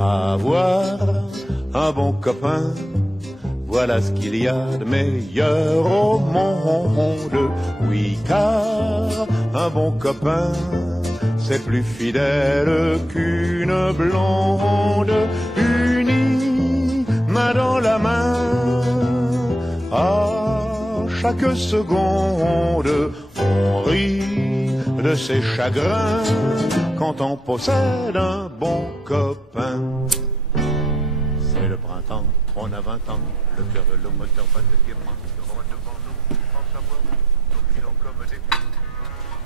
Avoir un bon copain, voilà ce qu'il y a de meilleur au monde. Oui, car un bon copain, c'est plus fidèle qu'une blonde. Unis, main dans la main, à chaque seconde, on rit de ses chagrins quand on possède un bon copain. C'est le printemps, on a 20 ans, le cœur et le moteur battent gaiement. On va devant nous, sans savoir où, nous filons comme des fous.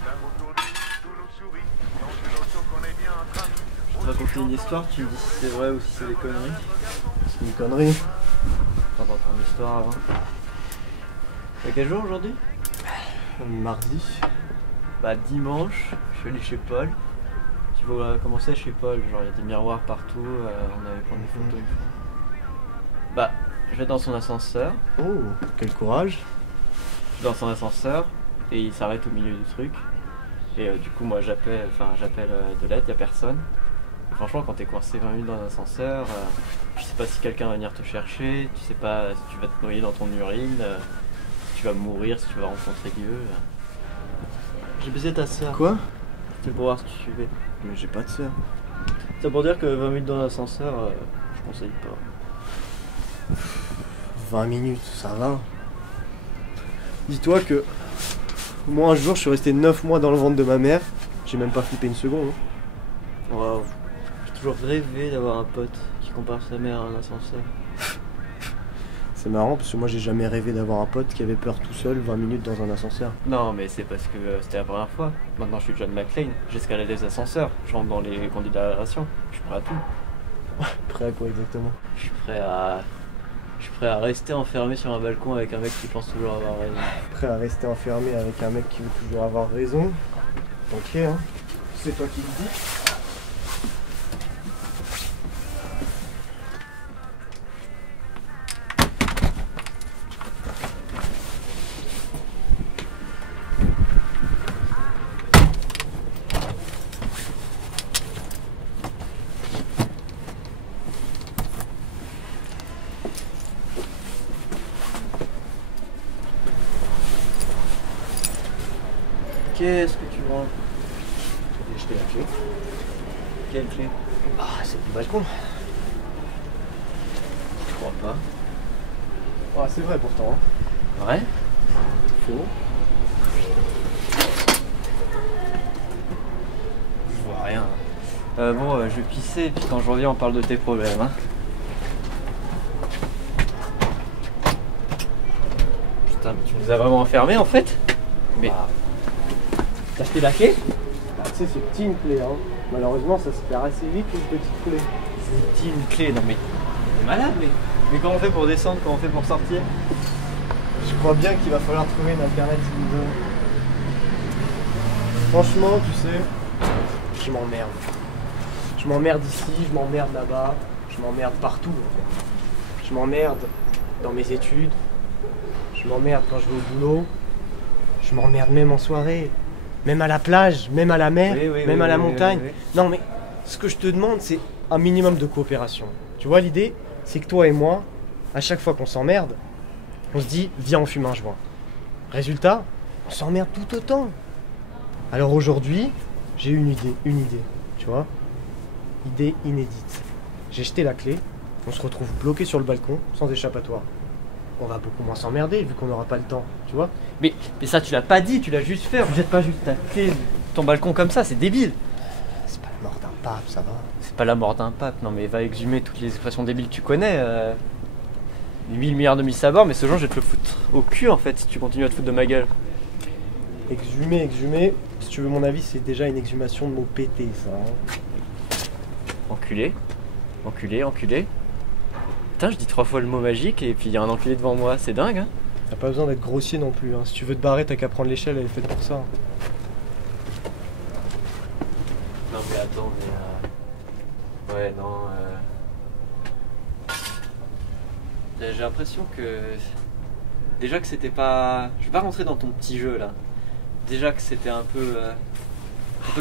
Même autour de nous, tout nous sourit, dans une auto qu'on est bien en train. Je te raconter une histoire, tu me dis si c'est vrai ou si c'est des conneries. C'est une connerie. Attends, t'entends une histoire avant. T'as quel jour aujourd'hui? Mardi. Bah dimanche, je suis allé chez Paul. Tu vois comment c'est chez Paul, genre il y a des miroirs partout, on avait plein de photos une fois. Bah, je vais dans son ascenseur. Oh, quel courage. Je vais dans son ascenseur et il s'arrête au milieu du truc. Et du coup moi j'appelle de l'aide, y a personne. Et franchement quand t'es coincé 20 minutes dans un ascenseur, tu sais pas si quelqu'un va venir te chercher, tu sais pas si tu vas te noyer dans ton urine, si tu vas mourir, si tu vas rencontrer Dieu. J'ai baisé ta sœur. Quoi? C'était pour voir si tu suivais. Mais j'ai pas de sœur. C'est pour dire que 20 minutes dans l'ascenseur, je conseille pas. 20 minutes, ça va. Dis-toi que moi un jour je suis resté 9 mois dans le ventre de ma mère. J'ai même pas flippé une seconde. Hein. Waouh. J'ai toujours rêvé d'avoir un pote qui compare sa mère à un ascenseur. C'est marrant parce que moi j'ai jamais rêvé d'avoir un pote qui avait peur tout seul 20 minutes dans un ascenseur. Non mais c'est parce que c'était la première fois. Maintenant je suis John McClane, j'escalade les ascenseurs, je rentre dans les considérations, je suis prêt à tout. Prêt à quoi exactement? Je suis prêt à rester enfermé sur un balcon avec un mec qui pense toujours avoir raison. Prêt à rester enfermé avec un mec qui veut toujours avoir raison? Ok hein. C'est toi qui le dis. Qu'est-ce que tu vois? J'ai jeté la clé. Quelle clé? Ah, c'est le balcon. Je crois pas. Ah, c'est vrai pourtant. Hein. Vrai? Faux. Je vois rien. Bon, je vais pisser et puis quand je reviens on parle de tes problèmes. Hein. Putain, mais tu nous as vraiment enfermés en fait? Mais... T'as acheté la clé? Bah, tu sais, c'est petit une clé, hein. Malheureusement, ça se perd assez vite une petite clé. C'est petit une clé, non mais... T'es malade mais comment on fait pour descendre, comment on fait pour sortir? Je crois bien qu'il va falloir trouver une alternative. Franchement, tu sais, je m'emmerde. Je m'emmerde ici, je m'emmerde là-bas, je m'emmerde partout en fait. Je m'emmerde dans mes études, je m'emmerde quand je vais au boulot, je m'emmerde même en soirée, même à la plage, même à la mer, même à la montagne. Non mais ce que je te demande c'est un minimum de coopération. Tu vois l'idée, c'est que toi et moi, à chaque fois qu'on s'emmerde, on se dit viens on fume un joint. Résultat, on s'emmerde tout autant. Alors aujourd'hui, j'ai une idée, tu vois. Idée inédite. J'ai jeté la clé, on se retrouve bloqué sur le balcon, sans échappatoire. On va beaucoup moins s'emmerder vu qu'on n'aura pas le temps, tu vois. Mais ça tu l'as pas dit, tu l'as juste fait, vous êtes pas juste ta clé de ton balcon comme ça, c'est débile. C'est pas la mort d'un pape, ça va. C'est pas la mort d'un pape, non mais va exhumer toutes les expressions débiles que tu connais. 1000 milliards de mille sabords, mais ce jour je vais te le foutre au cul en fait si tu continues à te foutre de ma gueule. Exhumer, si tu veux mon avis, c'est déjà une exhumation de mots pétés, ça. Hein. Enculé, enculé, enculé. Putain, je dis 3 fois le mot magique et puis il y a un enculé devant moi, c'est dingue hein. T'as pas besoin d'être grossier non plus, hein. Si tu veux te barrer, t'as qu'à prendre l'échelle, elle est faite pour ça. Non mais attends, mais ouais, non, j'ai l'impression que... Déjà que c'était pas... Je vais pas rentrer dans ton petit jeu là. Déjà que c'était un peu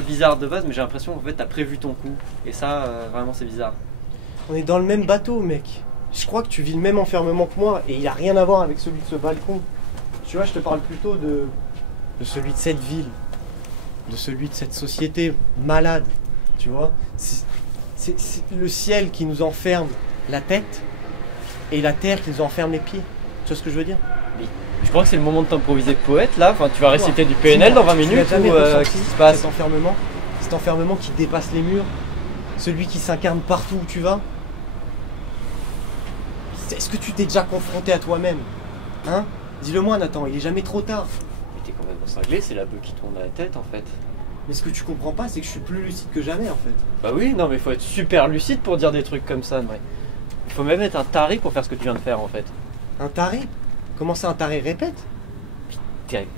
bizarre de base, mais j'ai l'impression qu'en fait t'as prévu ton coup. Et ça, vraiment c'est bizarre. On est dans le même bateau, mec. Je crois que tu vis le même enfermement que moi et il a rien à voir avec celui de ce balcon. Tu vois, je te parle plutôt de celui de cette ville, de celui de cette société malade. Tu vois, c'est le ciel qui nous enferme la tête et la terre qui nous enferme les pieds. Tu vois ce que je veux dire? Je crois que c'est le moment de t'improviser poète là. Enfin, tu vas réciter du PNL dans 20 minutes ou qu'est-ce qui se passe? Cet enfermement qui dépasse les murs, celui qui s'incarne partout où tu vas. Est-ce que tu t'es déjà confronté à toi-même? Hein? Dis-le-moi, Nathan, il est jamais trop tard. Mais t'es complètement cinglé, c'est la bœuf qui tourne à la tête en fait. Mais ce que tu comprends pas, c'est que je suis plus lucide que jamais en fait. Bah oui, non mais faut être super lucide pour dire des trucs comme ça, vrai. Il faut même être un taré pour faire ce que tu viens de faire en fait. Un taré? Comment ça, un taré? Répète.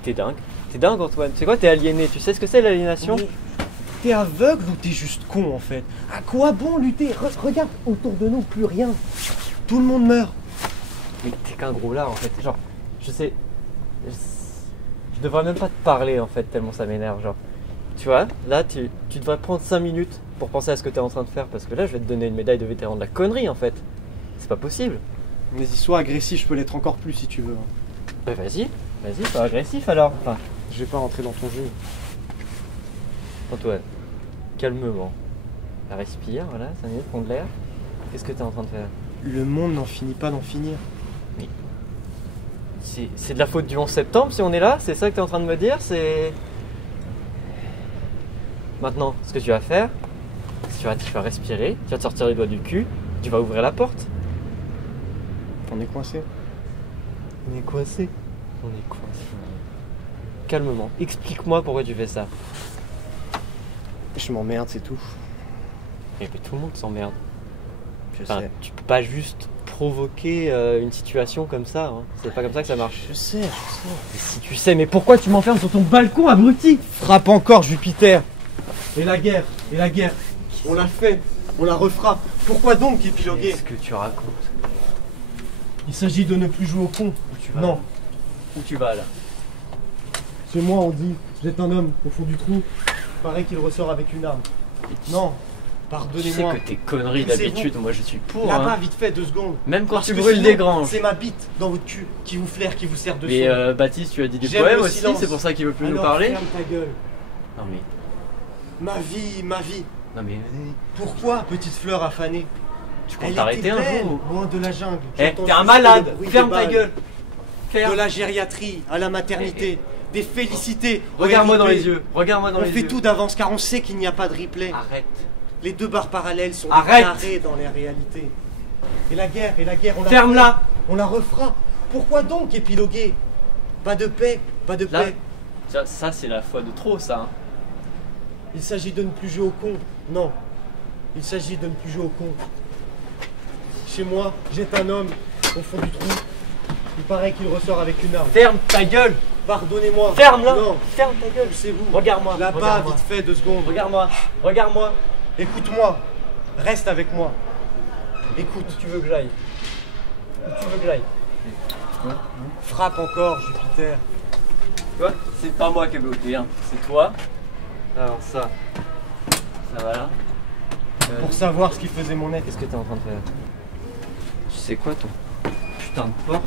T'es dingue. T'es dingue Antoine. C'est quoi, t'es aliéné? Tu sais ce que c'est l'aliénation? Mais t'es aveugle ou t'es juste con en fait? À quoi bon lutter? Regarde autour de nous, plus rien. Tout le monde meurt. Mais t'es qu'un gros lard en fait. Genre, je sais. Je devrais même pas te parler en fait, tellement ça m'énerve. Genre, tu vois, là tu devrais prendre 5 minutes pour penser à ce que t'es en train de faire. Parce que là, je vais te donner une médaille de vétéran de la connerie en fait. C'est pas possible. Mais si sois agressif, je peux l'être encore plus si tu veux. Bah vas-y, sois agressif alors. Enfin, Je vais pas rentrer dans ton jeu. Antoine, calmement. Respire, voilà, 5 minutes, prends de l'air. Qu'est-ce que t'es en train de faire? Le monde n'en finit pas d'en finir. C'est de la faute du 11 septembre si on est là? C'est ça que tu es en train de me dire? C'est... Maintenant, ce que tu vas faire, c'est que tu vas respirer, tu vas te sortir les doigts du cul, tu vas ouvrir la porte. On est coincé. On est coincé. Calmement, explique-moi pourquoi tu fais ça. Je m'emmerde, c'est tout. Mais tout le monde s'emmerde. Je Enfin, sais. tu peux pas juste provoquer une situation comme ça, hein. C'est pas comme ça que ça marche. Je sais. Mais si tu sais, mais pourquoi tu m'enfermes sur ton balcon, abruti? Frappe encore, Jupiter. Et la guerre. On l'a fait. On la refera. Pourquoi donc épiloguer? Qu'est-ce que tu racontes? Il s'agit de ne plus jouer au con. tu vas Non. Où tu vas là? Chez moi, on dit jette un homme au fond du trou. Paraît qu'il ressort avec une arme. Non. Tu sais Pardonnez-moi. que tes conneries Poussez-vous. d'habitude, moi je suis pour. Là-bas, Hein. vite fait, 2 secondes. Même quand Parce tu que brûles sinon, des granges. C'est ma bite dans votre cul qui vous flaire, qui vous sert de Mais son. Baptiste, tu as dit des J'aime poèmes le aussi, silence. c'est pour ça qu'il veut plus nous Alors, parler. ferme ta gueule. Non mais. Ma vie. Non mais. Pourquoi, petite fleur affanée? Tu comptes Elle t'arrêter était un belle, jour? loin de la jungle. Eh, J'entends t'es un juste malade! le bruit Ferme des ta balles. gueule! De la gériatrie à la maternité, des félicités. Regarde-moi au dans les replay. yeux! Regarde-moi dans On les fait yeux! tout d'avance car on sait qu'il n'y a pas de replay. Arrête! Les 2 barres parallèles sont Arrête. carrées dans les réalités. Et la guerre, on la Ferme-la. fera, on la refera. Pourquoi donc épiloguer? Pas de paix, pas de Là, paix. ça c'est la foi de trop ça. Hein. Il s'agit de ne plus jouer au con. Non, il s'agit de ne plus jouer au con. Chez moi, jette un homme au fond du trou. Il paraît qu'il ressort avec une arme. Ferme ta gueule! Pardonnez-moi. Ferme-la! Non, Ferme ta gueule! poussez-vous. Regarde-moi! Là-bas, Regarde-moi. vite fait, 2 secondes. Regarde-moi! Regarde-moi! Écoute-moi. Reste avec moi. Écoute. Où tu veux que j'aille? Où tu veux que j'aille? Frappe encore, Jupiter. Tu vois, c'est pas moi qui ai bloqué, hein. C'est toi. Alors ça va là. Pour savoir ce qui faisait mon être. Qu'est-ce que t'es en train de faire? Tu sais quoi ton putain de porte?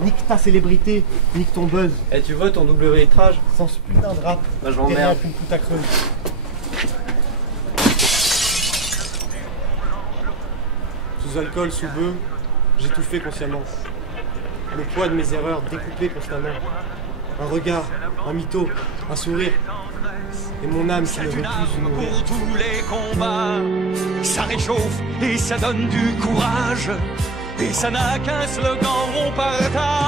Nique ta célébrité, nique ton buzz. Eh tu veux ton double vitrage? Sans ce putain de rap, Bah je t'es rien m'emmerde. qu'une poutre à creuse. Sous alcool, sous bœuf, j'ai tout fait consciemment. Le poids de mes erreurs découpé constamment. Un regard, un mytho, un sourire. Et mon âme qui ne veut plus se nourrir. Pour tous les combats, ça réchauffe et ça donne du courage. Et ça n'a qu'un slogan, on partage.